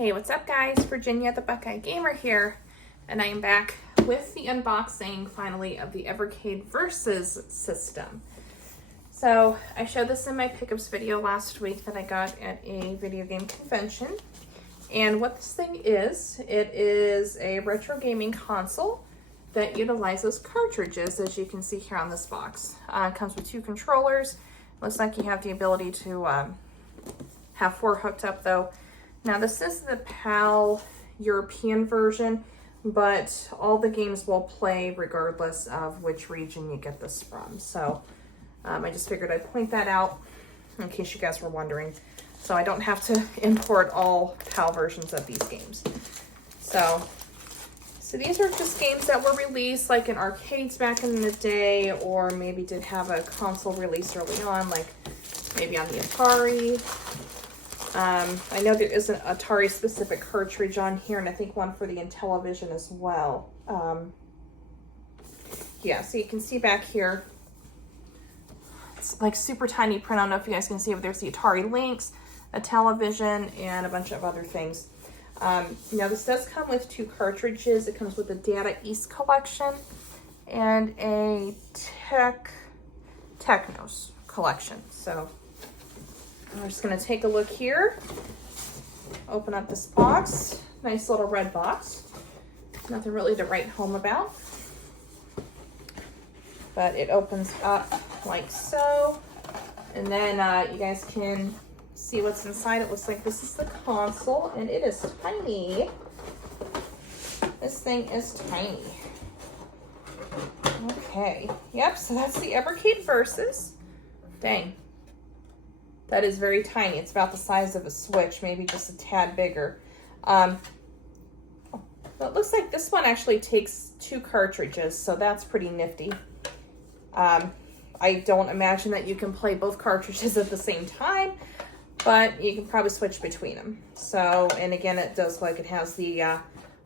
Hey, what's up guys? Virginia the Buckeye Gamer here, and I am back with the unboxing finally of the Evercade Versus system. So I showed this in my pickups video last week that I got at a video game convention. And what this thing is, it is a retro gaming console that utilizes cartridges, as you can see here on this box. It comes with 2 controllers. Looks like you have the ability to have 4 hooked up though. Now this is the PAL European version, but all the games will play regardless of which region you get this from. So I just figured I'd point that out in case you guys were wondering. So I don't have to import all PAL versions of these games. So these are just games that were released like in arcades back in the day, or maybe did have a console release early on, like maybe on the Atari. I know there is an Atari specific cartridge on here, and I think one for the Intellivision as well. Yeah, so you can see back here, it's like super tiny print. I don't know if you guys can see, but there's the Atari Lynx, a television, and a bunch of other things. Now this does come with 2 cartridges. It comes with a Data East collection and a Technos collection. So we're just gonna take a look here, open up this box. Nice little red box. Nothing really to write home about. But it opens up like so. And then you guys can see what's inside. It looks like this is the console, and it is tiny. This thing is tiny. Okay, yep, so that's the Evercade Versus. Dang. That is very tiny. It's about the size of a Switch, maybe just a tad bigger. But it looks like this one actually takes 2 cartridges, so that's pretty nifty. I don't imagine that you can play both cartridges at the same time, but you can probably switch between them. So, and again, it does like it has the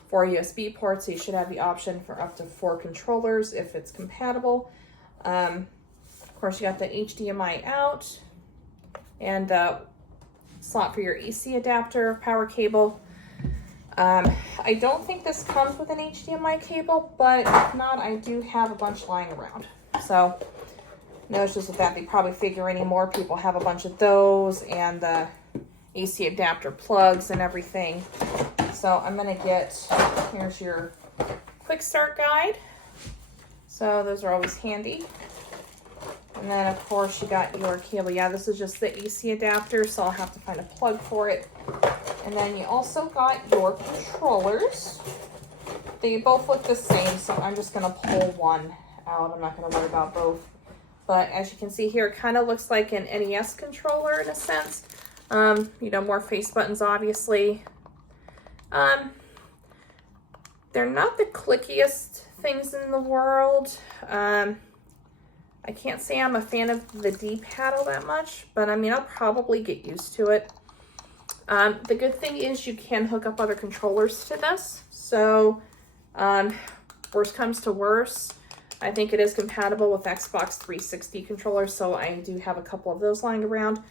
4 USB ports, so you should have the option for up to 4 controllers if it's compatible. Of course, you got the HDMI out, and the slot for your AC adapter, power cable. I don't think this comes with an HDMI cable, but if not, I do have a bunch lying around. So no issues with that. They probably figure any more people have a bunch of those, and the AC adapter plugs and everything. So I'm gonna get, here's your quick start guide. So those are always handy. And then of course you got your cable. Yeah, this is just the AC adapter, so I'll have to find a plug for it. And then you also got your controllers. They both look the same, so I'm just gonna pull one out. I'm not gonna worry about both. But as you can see here, it kind of looks like an NES controller in a sense. You know, more face buttons, obviously. They're not the clickiest things in the world. I can't say I'm a fan of the D-pad all that much, but I mean, I'll probably get used to it. The good thing is you can hook up other controllers to this. So, worst comes to worst, I think it is compatible with Xbox 360 controllers, so I do have a couple of those lying around.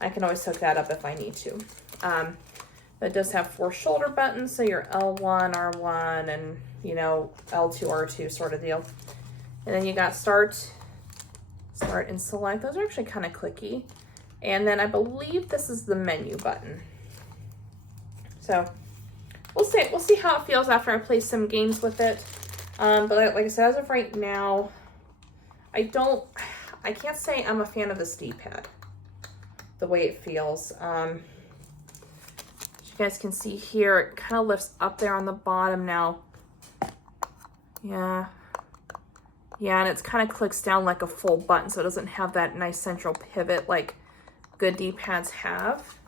I can always hook that up if I need to. It does have 4 shoulder buttons, so your L1, R1, and, you know, L2, R2 sort of deal. And then you got start and select. Those are actually kind of clicky. And then I believe this is the menu button. So we'll see how it feels after I play some games with it. But like I said, as of right now, I can't say I'm a fan of this D-pad, the way it feels. As you guys can see here, it kind of lifts up there on the bottom now. Yeah, and it's kind of clicks down like a full button, so it doesn't have that nice central pivot like good D-pads have.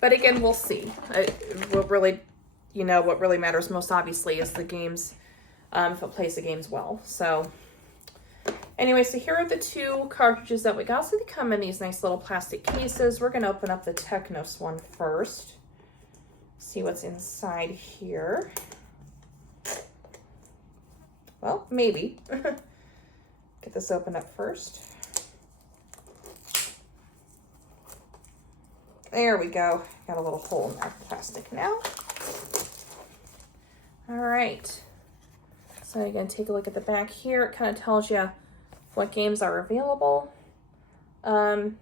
But again, we'll see. What really matters most obviously is the games, if it plays the games well. So anyway, so here are the 2 cartridges that we got. So they come in these nice little plastic cases. We're gonna open up the Technos one first. See what's inside here. Well, maybe. Get this open up first. There we go. Got a little hole in that plastic now. All right. So again, take a look at the back here. It kind of tells you what games are available. Really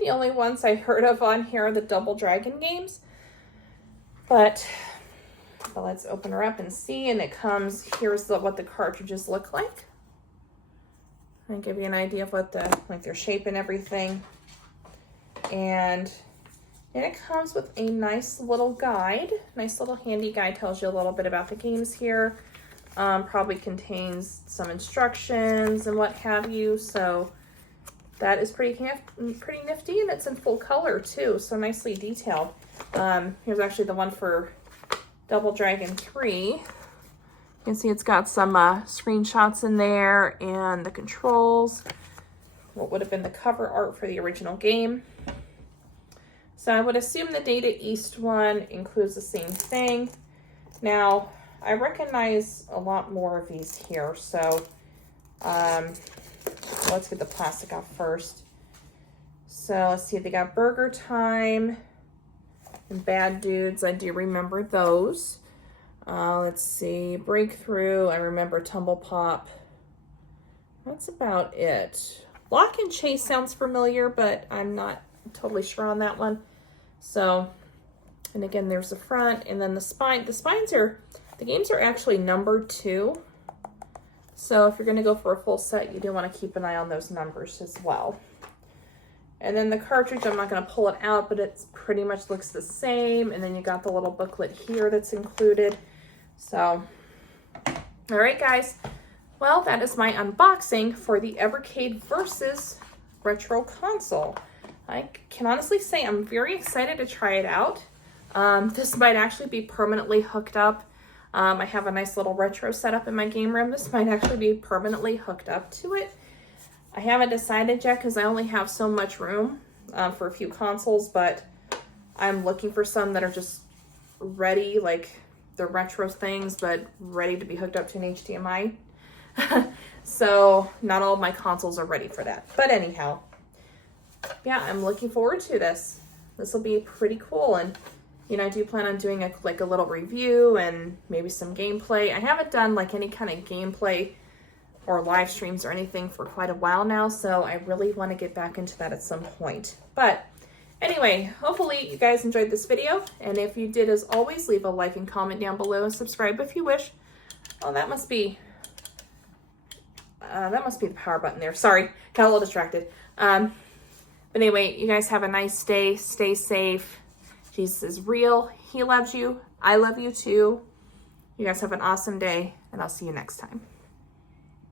the only ones I heard of on here are the Double Dragon games. But let's open her up and see. And it comes, here's what the cartridges look like. And give you an idea of what their shape and everything. And then it comes with a nice little guide, nice little handy guide, tells you a little bit about the games here. Probably contains some instructions and what have you. So that is pretty nifty, and it's in full color too, so nicely detailed. Here's actually the one for Double Dragon 3. You can see it's got some screenshots in there and the controls, what would have been the cover art for the original game. So I would assume the Data East one includes the same thing. Now, I recognize a lot more of these here, so let's get the plastic off first. So let's see, they got Burger Time and Bad Dudes. I do remember those. Let's see, Breakthrough. I remember Tumble Pop. That's about it. Lock and Chase sounds familiar, but I'm not totally sure on that one. So, and again, there's the front and then the spine. The games are actually numbered too. So if you're going to go for a full set, you do want to keep an eye on those numbers as well. And then the cartridge, I'm not going to pull it out, but it pretty much looks the same. And then you got the little booklet here that's included. So, all right, guys. Well, that is my unboxing for the Evercade Versus Retro Console. I can honestly say I'm very excited to try it out. This might actually be permanently hooked up. I have a nice little retro setup in my game room. This might actually be permanently hooked up to it. I haven't decided yet because I only have so much room for a few consoles, but I'm looking for some that are just ready, like the retro things, but ready to be hooked up to an HDMI. So not all of my consoles are ready for that. But anyhow, yeah, I'm looking forward to this. This will be pretty cool. And you know, I do plan on doing a little review and maybe some gameplay. I haven't done like any kind of gameplay or live streams or anything for quite a while now, so I really want to get back into that at some point. But anyway, hopefully you guys enjoyed this video, and if you did, as always, leave a like and comment down below and subscribe if you wish. Oh, that must be the power button there. Sorry, got a little distracted. But anyway, you guys have a nice day. Stay safe. Jesus is real. He loves you. I love you too. You guys have an awesome day, and I'll see you next time.